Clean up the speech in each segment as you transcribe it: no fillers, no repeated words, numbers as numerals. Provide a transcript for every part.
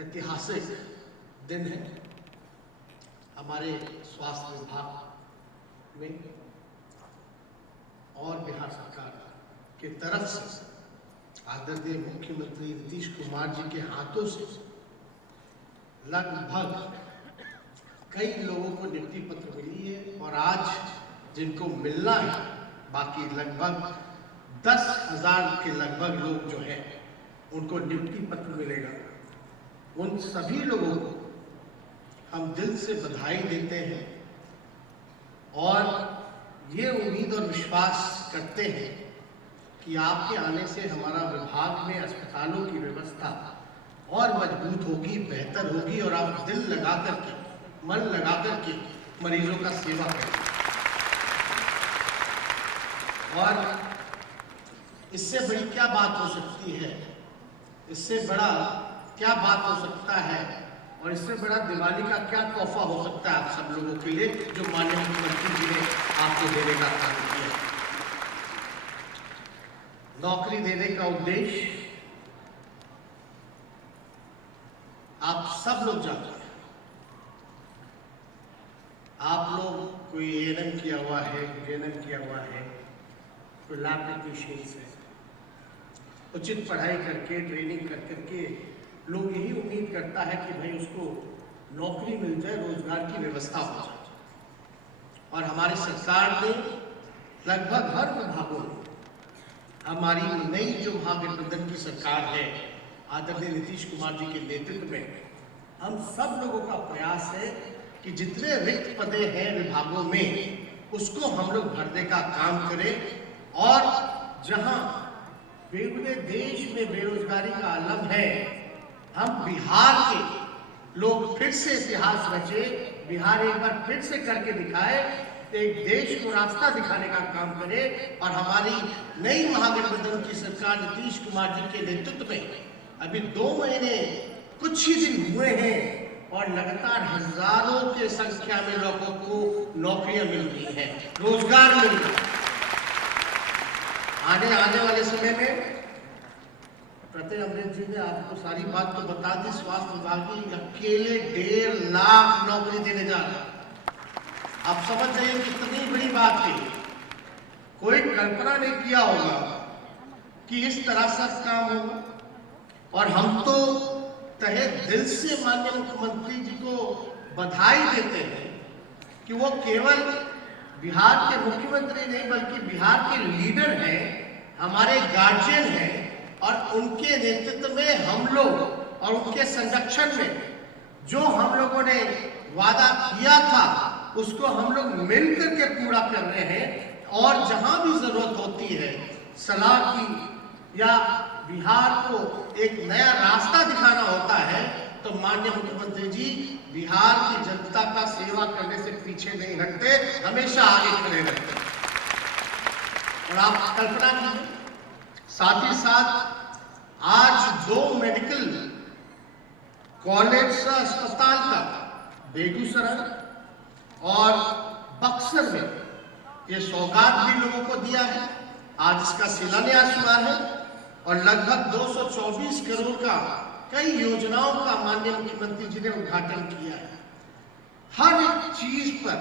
ऐतिहासिक दिन है हमारे स्वास्थ्य विभाग में और बिहार सरकार के तरफ से आदरणीय मुख्यमंत्री नीतीश कुमार जी के हाथों से लगभग कई लोगों को नियुक्ति पत्र मिली है और आज जिनको मिलना है बाकी लगभग 10,000 के लगभग लोग जो है उनको नियुक्ति पत्र मिलेगा। उन सभी लोगों को हम दिल से बधाई देते हैं और ये उम्मीद और विश्वास करते हैं कि आपके आने से हमारा विभाग में अस्पतालों की व्यवस्था और मजबूत होगी, बेहतर होगी और आप दिल लगा करके, मन लगा करके मरीजों का सेवा करेंगे। और इससे बड़ी क्या बात हो सकती है, इससे बड़ा क्या बात हो सकता है और इससे बड़ा दिवाली का क्या तोहफा हो सकता है आप सब लोगों के लिए जो माननीय मुख्यमंत्री जी ने आपको देने का काम किया। नौकरी देने का उद्देश्य आप सब लोग जानते हैं। आप लोग कोई एएनएम किया हुआ है, जेएनएम किया हुआ है, कोई लैब टेक्नीशियंस है, उचित पढ़ाई करके ट्रेनिंग कर करके लोग यही उम्मीद करता है कि भाई उसको नौकरी मिल जाए, रोजगार की व्यवस्था हो जाए। और हमारी सरकार ने लगभग हर विभागों में हमारी नई जो महागठबंधन की सरकार है आदरणीय नीतीश कुमार जी के नेतृत्व में हम सब लोगों का प्रयास है कि जितने रिक्त पदे हैं विभागों में उसको हम लोग भरने का काम करें और जहां पूरे देश में बेरोजगारी का आलम है हम बिहार के लोग फिर से इतिहास रचे, बिहार एक बार फिर से करके दिखाए, एक देश को रास्ता दिखाने का काम करे और हमारी नई महागठबंधन की सरकार नीतीश कुमार जी के नेतृत्व में अभी 2 महीने कुछ ही दिन हुए हैं और लगातार हजारों के संख्या में लोगों को नौकरियां मिल रही हैं, रोजगार मिल रहा है। आने वाले समय में प्रत्येक अमृत जी ने आपको सारी बात तो बता दी, स्वास्थ्य विभाग की अकेले 1.5 लाख नौकरी देने जा रहे हैं। आप समझ जाइए कितनी बड़ी बात है। कोई कल्पना नहीं किया होगा कि इस तरह से काम होगा और हम तो तहे दिल से माननीय मुख्यमंत्री जी को बधाई देते हैं कि वो केवल बिहार के मुख्यमंत्री नहीं बल्कि बिहार के लीडर हैं, हमारे गार्जियन हैं और उनके नेतृत्व में हम लोग और उनके संरक्षण में जो हम लोगों ने वादा किया था उसको हम लोग मिलकर के पूरा कर रहे हैं। और जहां भी जरूरत होती है सलाह की या बिहार को एक नया रास्ता दिखाना होता है तो माननीय मुख्यमंत्री जी बिहार की जनता का सेवा करने से पीछे नहीं हटते, हमेशा आगे खड़े रहते हैं। और आप कल्पना कीजिए, साथ ही साथ आज 2 मेडिकल कॉलेज अस्पताल का बेगूसराय और बक्सर में ये सौगात भी लोगों को दिया है। आज इसका शिलान्यास हुआ है और लगभग 224 करोड़ का कई योजनाओं का माननीय मुख्यमंत्री जी ने उद्घाटन किया है। हर एक चीज पर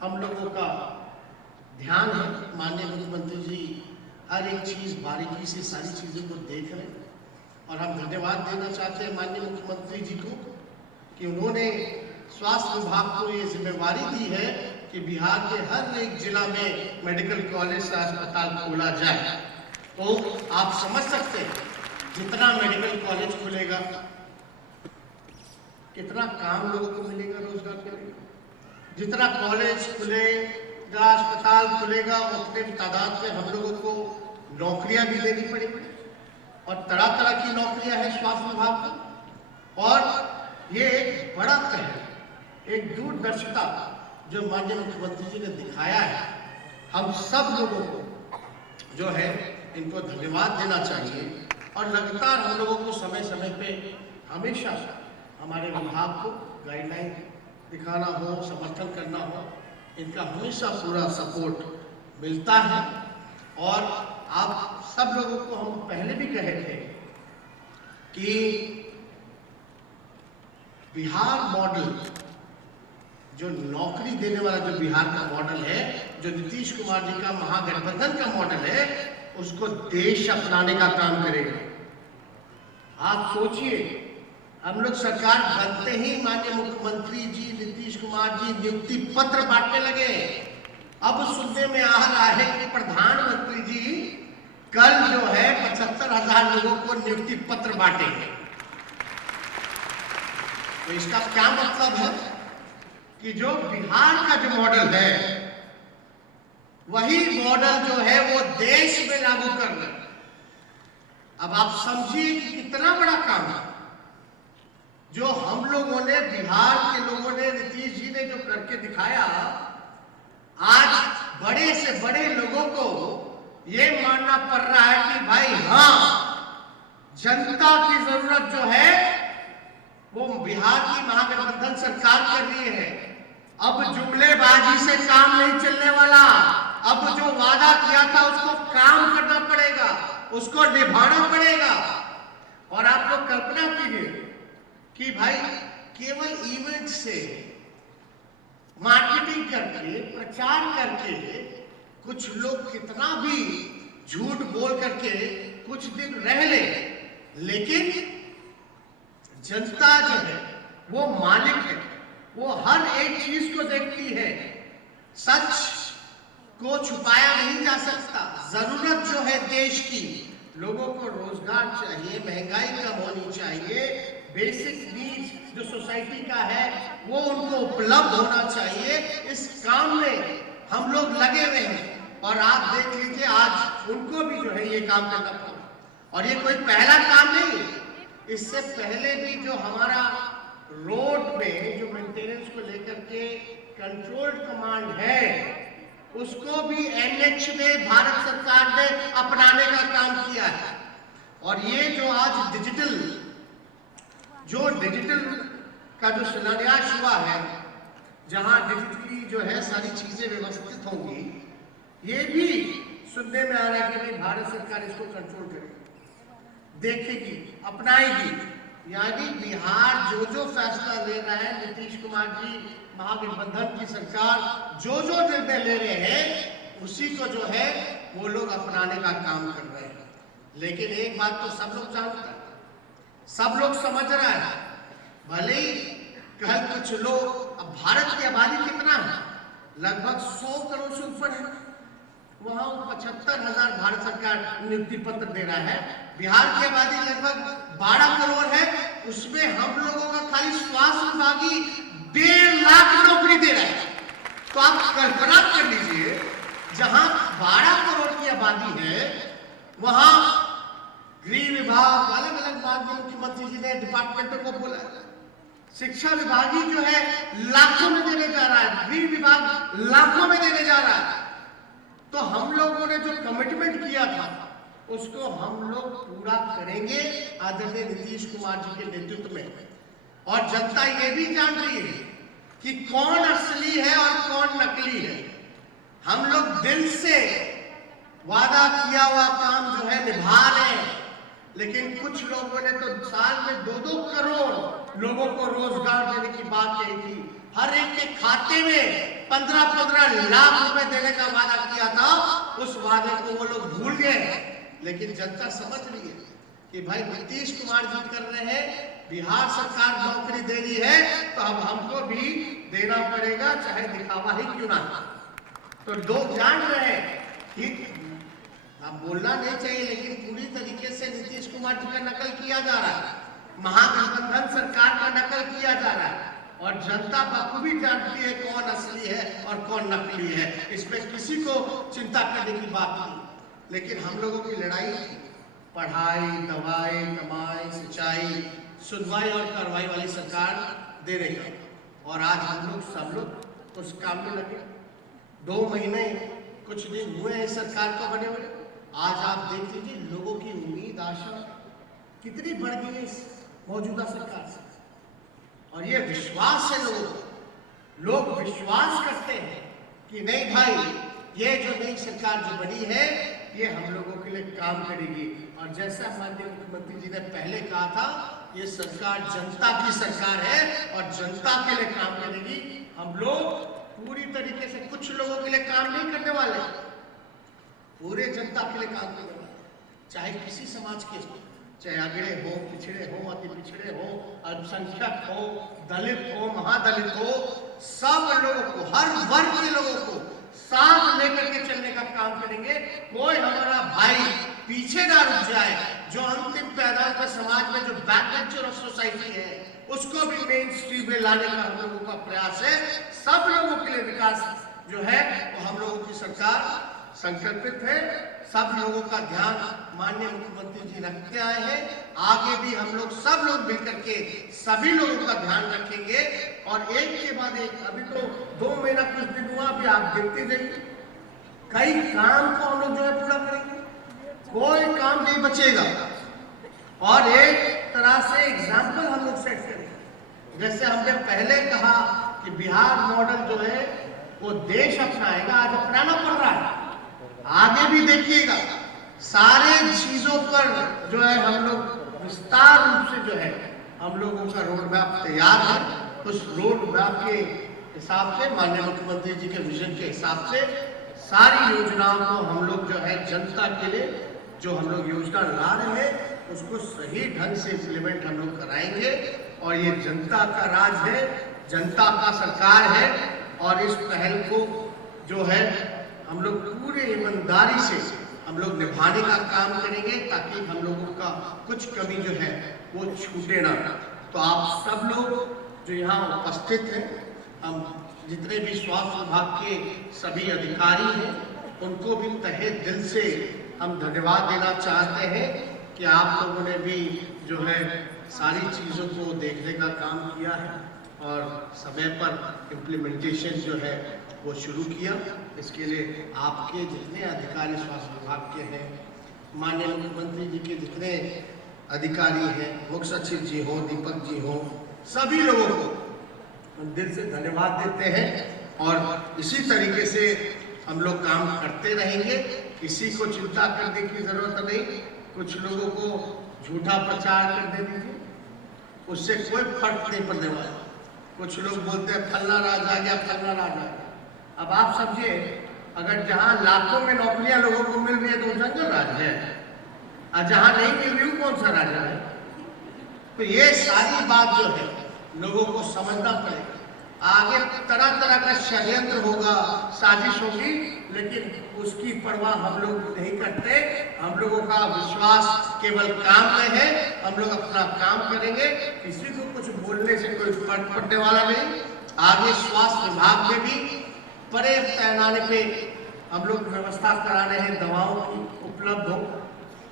हम लोगों का ध्यान है। माननीय मुख्यमंत्री जी हर एक चीज बारीकी से सारी चीजों को देख रहे हैं और हम धन्यवाद देना चाहते हैं माननीय मुख्यमंत्री जी को कि उन्होंने स्वास्थ्य विभाग को ये जिम्मेवारी दी है कि बिहार के हर एक जिला में मेडिकल कॉलेज अस्पताल खोला जाए। तो आप समझ सकते हैं जितना मेडिकल कॉलेज खुलेगा कितना काम लोगों को मिलेगा, रोजगार मिलेगा। जितना कॉलेज खुलेगा, अस्पताल खुलेगा, उतने तादाद में हम लोगों को नौकरियां भी देनी पड़ेगी और तरह तरह की नौकरियां हैं स्वास्थ्य विभाग की। और ये एक बड़ा पहल, एक दूरदर्शिता जो माननीय मुख्यमंत्री जी ने दिखाया है, हम सब लोगों को जो है इनको धन्यवाद देना चाहिए। और लगातार हम लोगों को समय समय पे हमेशा हमारे विभाग को गाइडलाइन दिखाना हो, समर्थन करना हो, इनका हमेशा पूरा सपोर्ट मिलता है। और आप सब लोगों को हम पहले भी कहे थे कि बिहार मॉडल, जो नौकरी देने वाला जो बिहार का मॉडल है, जो नीतीश कुमार जी का महागठबंधन का मॉडल है, उसको देश अपनाने का काम करेगा। आप सोचिए, हम लोग सरकार बनते ही माननीय मुख्यमंत्री जी नीतीश कुमार जी नियुक्ति पत्र बांटने लगे। अब सुनने में आ रहा है कि प्रधानमंत्री जी कल जो है 75,000 लोगों को नियुक्ति पत्र बांटेंगे। तो इसका क्या मतलब है कि जो बिहार का जो मॉडल है, वही मॉडल जो है वो देश में लागू करना। अब आप समझिए कि कितना बड़ा काम है जो हम लोगों ने, बिहार के लोगों ने, नीतीश जी ने जो करके दिखाया। आज बड़े से बड़े लोगों को ये मानना पड़ रहा है कि भाई हाँ, जनता की जरूरत जो है वो बिहार की महागठबंधन सरकार कर रही है। अब जुमलेबाजी से काम नहीं चलने वाला। अब जो वादा किया था उसको काम करना पड़ेगा, उसको निभाना पड़ेगा। और आप लोग कल्पना कीजिए कि भाई केवल इवेंट से, मार्केटिंग करके, प्रचार करके कुछ लोग कितना भी झूठ बोल करके कुछ दिन रह ले, लेकिन जनता जो है वो मालिक है, वो हर एक चीज को देखती है। सच को छुपाया नहीं जा सकता। जरूरत जो है देश की, लोगों को रोजगार चाहिए, महंगाई कम होनी चाहिए, बेसिक नीड्स जो सोसाइटी का है वो उनको उपलब्ध होना चाहिए। इस काम में हम लोग लगे हुए हैं और आप देख लीजिए आज उनको भी जो है ये काम करना पड़ा। और ये कोई पहला काम नहीं, इससे पहले भी जो हमारा रोड में जो मेंटेनेंस को लेकर के कंट्रोल कमांड है, उसको भी एनएच में भारत सरकार ने अपनाने का काम किया है। और ये जो आज डिजिटल का जो शिलान्यास हुआ है, जहां डिजिटली जो है सारी चीजें व्यवस्थित होंगी, ये भी सुनने में आ रहा है कि भाई भारत सरकार इसको कंट्रोल करेगी, देखेगी, अपनाएगी। यानी बिहार जो फैसला ले रहा है, नीतीश कुमार जी महागठबंधन की सरकार जो निर्णय ले रहे हैं, उसी को जो है वो लोग अपनाने का काम कर रहे हैं। लेकिन एक बात तो सब लोग जानते हैं, सब लोग समझ रहा है। भले ही कल कुछ लोग, अब भारत की आबादी कितना है, लगभग 100 करोड़ से ऊपर है, वहां 75,000 भारत सरकार नियुक्ति पत्र दे रहा है। बिहार की आबादी लगभग 12 करोड़ है, उसमें हम लोगों का खाली स्वास्थ्य विभागी 1.5 लाख नौकरी दे रहा है। तो आप कल्पना कर लीजिए, जहां 12 करोड़ की आबादी है, वहां गृह विभाग, अलग अलग बात मुख्यमंत्री जी ने डिपार्टमेंटों को बोला, शिक्षा विभाग ही जो है लाखों में देने जा रहा है, गृह विभाग लाखों में देने जा रहा है। तो हम लोगों ने जो कमिटमेंट किया था उसको हम लोग पूरा करेंगे आदरणीय नीतीश कुमार जी के नेतृत्व में। और जनता ये भी जान रही है कि कौन असली है और कौन नकली है। हम लोग दिल से वादा किया हुआ काम जो है निभा रहे हैं, लेकिन कुछ लोगों ने तो साल में 2-2 करोड़ लोगों को रोजगार देने की बात कही थी। हर एक के खाते में 15-15 लाख रुपए देने का वादा किया था। उस वादे को वो लोग भूल गए। लेकिन जनता समझ रही है कि भाई नीतीश कुमार जी कर रहे हैं, बिहार सरकार नौकरी दे रही है, तो अब हमको भी देना पड़ेगा, चाहे दिखावा ही क्यों ना। तो लोग जान रहे हैं कि अब बोलना नहीं चाहिए, लेकिन पूरी तरीके से नीतीश कुमार जी का नकल किया जा रहा है, महागठबंधन सरकार का नकल किया जा रहा है। और जनता बखूबी जानती है कौन असली है और कौन नकली है। इसमें किसी को चिंता करने की बात नहीं। लेकिन हम लोगों की लड़ाई पढ़ाई, दवाई, कमाई, सिंचाई, सुनवाई और कार्रवाई वाली सरकार दे रही है। और आज हम लोग सब लोग उस काम में लगे। 2 महीने कुछ दिन हुए हैं सरकार को बने हुए। आज आप देख लीजिए लोगों की उम्मीद, आशा कितनी बढ़ गई है इस मौजूदा सरकार से। और ये विश्वास है, लोग विश्वास करते हैं कि नहीं भाई, ये जो नई सरकार जो बनी है ये हम लोगों के लिए काम करेगी। और जैसा माननीय मुख्यमंत्री जी ने पहले कहा था, ये सरकार जनता की सरकार है और जनता के लिए काम करेगी। हम लोग पूरी तरीके से कुछ लोगों के लिए काम नहीं करने वाले, पूरे जनता के लिए काम करने वाले, चाहे किसी समाज के, चाहे अगड़े हो, पिछड़े हो, अति पिछड़े हो, अल्पसंख्यक हो, दलित हो, महादलित हो, सब लोगों को, हर वर्ग के लोगों को साथ लेकर के चलने का काम करेंगे। कोई हमारा भाई पीछे ना रुक जाए। जो अंतिम पैदान पर समाज में जो बैकवेंचर ऑफ सोसाइटी है, उसको भी मेन स्ट्रीम में लाने का हम लोगों का प्रयास है। सब लोगों के लिए विकास जो है वो हम लोगों की सरकार संकल्पित है। सब लोगों का ध्यान माननीय मुख्यमंत्री जी रखते आए हैं। आगे भी हम लोग सब लोग मिलकर के सभी लोगों का ध्यान रखेंगे और एक के बाद एक, अभी तो 2 महीना कुछ दिन हुआ, अभी आप देखते जाइए कई काम को हम लोग जो है पूरा करेंगे, कोई काम नहीं बचेगा। और एक तरह से एग्जाम्पल हम लोग सेट करेंगे। जैसे हमने पहले कहा कि बिहार मॉडल जो है वो देश अपनाएगा, आज अपनाना पड़ रहा है। आगे भी देखिएगा सारे चीजों पर जो है हम लोग विस्तार रूप से जो है हम लोगों का रोड मैप तैयार है। उस रोड मैप के हिसाब से, माननीय मुख्यमंत्री जी के विजन के हिसाब से सारी योजनाओं को हम लोग जो है जनता के लिए जो हम लोग योजना ला रहे हैं उसको सही ढंग से इम्प्लीमेंट हम लोग कराएंगे। और ये जनता का राज है, जनता का सरकार है और इस पहल को जो है हम लोग पूरे ईमानदारी से हम लोग निभाने का काम करेंगे ताकि हम लोगों का कुछ कमी जो है वो छूटे ना। तो आप सब लोग जो यहाँ उपस्थित हैं, हम जितने भी स्वास्थ्य विभाग के सभी अधिकारी हैं उनको भी तहे दिल से हम धन्यवाद देना चाहते हैं कि आप लोगों ने भी जो है सारी चीज़ों को देखने का काम किया है और समय पर इम्प्लीमेंटेशन जो है वो शुरू किया। इसके लिए आपके जितने अधिकारी स्वास्थ्य विभाग के हैं, माननीय मुख्यमंत्री जी के जितने अधिकारी हैं, मुख्य सचिव जी हो, दीपक जी हो, सभी लोगों को हम दिल से धन्यवाद देते हैं। और इसी तरीके से हम लोग काम करते रहेंगे। किसी को चिंता करने की जरूरत नहीं। कुछ लोगों को झूठा प्रचार कर दे दीजिए, उससे कोई फर्क नहीं पड़ने वाला। कुछ लोग बोलते हैं फलना राज आ गया, फलना राज आ गया। अब आप समझिए, अगर जहां लाखों में नौकरियां लोगों को मिल रही है तो जंगल राज है, और जहां नहीं मिल रही कौन सा राजा है? तो ये सारी बात जो है लोगों को समझना पड़ेगा। आगे तरह तरह का षड्यंत्र होगा, साजिश होगी, लेकिन उसकी परवाह हम लोग नहीं करते। हम लोगों का विश्वास केवल काम में है। हम लोग अपना काम करेंगे, किसी को कुछ बोलने से कोई फर्क पड़ने वाला नहीं। आगे स्वास्थ्य विभाग में भी बड़े पैमाने पे हम लोग व्यवस्था करा रहे हैं, दवाओं की उपलब्ध हो।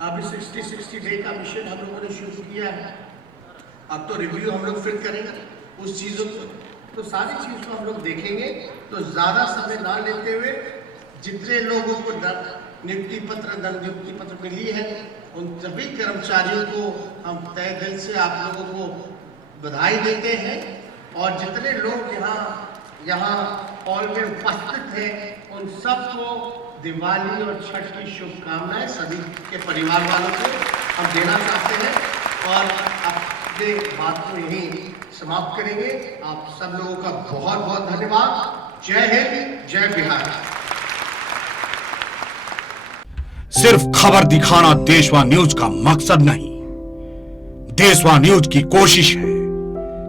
अभी 60 डे का मिशन हम लोगों ने शुरू किया है। अब तो रिव्यू हम लोग फिर करेंगे उस चीज़ों को, तो सारी चीज़ को हम लोग देखेंगे। तो ज़्यादा समय ना लेते हुए जितने लोगों को नियुक्ति पत्र, दंड नियुक्ति पत्र मिली है, उन सभी कर्मचारियों को हम तहे दिल से आप लोगों को बधाई देते हैं। और जितने लोग यहाँ हॉल में उपस्थित हैं उन सबको दिवाली और छठ की शुभकामनाएं सभी के परिवार वालों को हम देना चाहते हैं। और अपने बात को यहीं समाप्त करेंगे। आप सब लोगों का बहुत बहुत धन्यवाद। जय हिंद, जय बिहार। सिर्फ खबर दिखाना देशवा न्यूज का मकसद नहीं। देशवा न्यूज की कोशिश है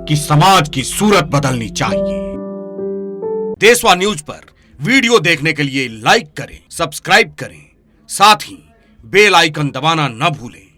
कि समाज की सूरत बदलनी चाहिए। देशवा न्यूज पर वीडियो देखने के लिए लाइक करें, सब्सक्राइब करें, साथ ही बेल आइकन दबाना न भूलें।